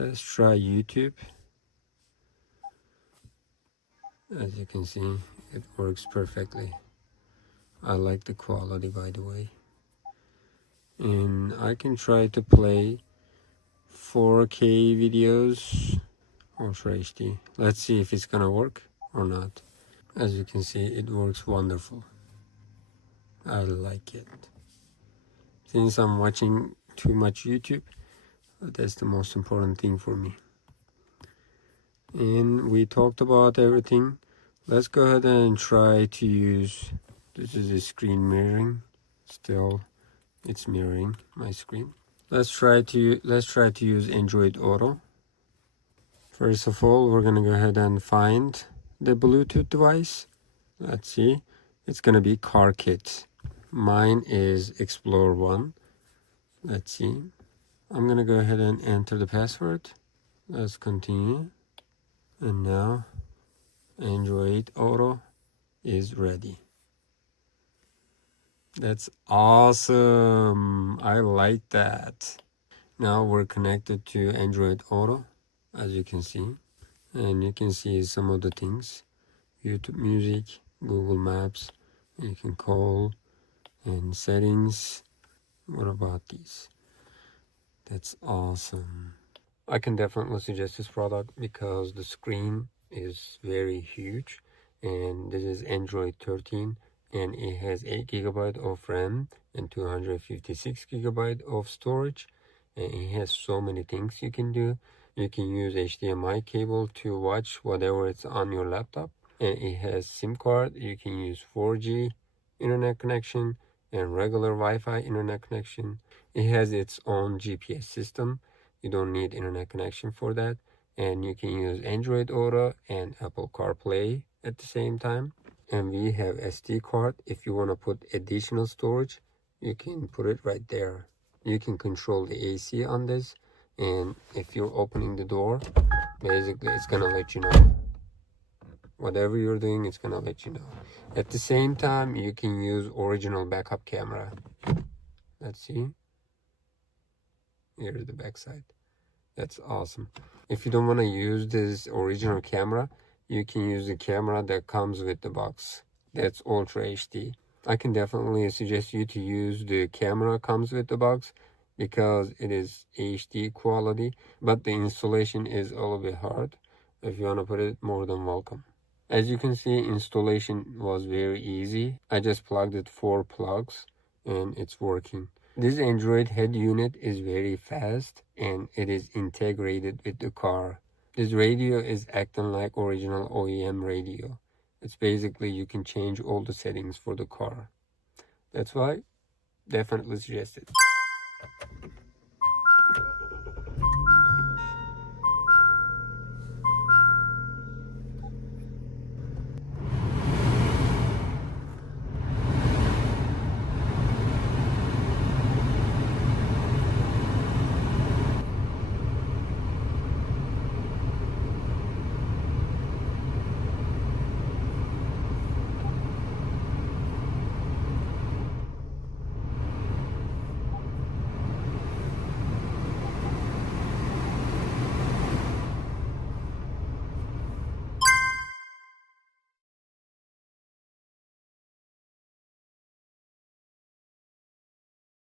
Let's try YouTube. As you can see, it works perfectly. I like the quality, by the way. And I can try to play 4K videos, Ultra HD. Let's see if it's gonna work or not. As you can see, it works wonderful. I like it. Since I'm watching too much YouTube, that's the most important thing for me. And we talked about everything. Let's go ahead and try to use, this is a screen mirroring. Still, it's mirroring my screen. Let's try to use Android Auto. First of all, we're gonna go ahead and find the Bluetooth device. Let's see, it's gonna be CarKit. Mine is Explorer 1. Let's see. I'm gonna go ahead and enter the password. Let's continue. And now Android Auto is ready. That's awesome. I like that. Now we're connected to Android Auto, as you can see. And you can see some of the things. YouTube Music, Google Maps, you can call, and settings. What about these? That's awesome. I can definitely suggest this product because the screen is very huge, and this is Android 13, and it has 8GB of RAM and 256GB of storage, and it has so many things you can do. You can use HDMI cable to watch whatever it's on your laptop, and it has SIM card. You can use 4G internet connection and regular Wi-Fi internet connection. It has its own GPS system. You don't need internet connection for that, and you can use Android Auto and Apple CarPlay at the same time. And we have SD card. If you want to put additional storage, you can put it right there. You can control the AC on this, and if you're opening the door, basically it's gonna let you know. Whatever you're doing, it's gonna let you know. At the same time, you can use original backup camera. Let's see. Here's the back side. That's awesome. If you don't want to use this original camera, you can use the camera that comes with the box. That's Ultra HD. I can definitely suggest you to use the camera comes with the box because it is HD quality, but the installation is a little bit hard. If you want to put it, more than welcome. As you can see, installation was very easy. I just plugged it 4 plugs and it's working. This Android head unit is very fast and it is integrated with the car. This radio is acting like original OEM radio. It's basically you can change all the settings for the car. That's why definitely suggest it.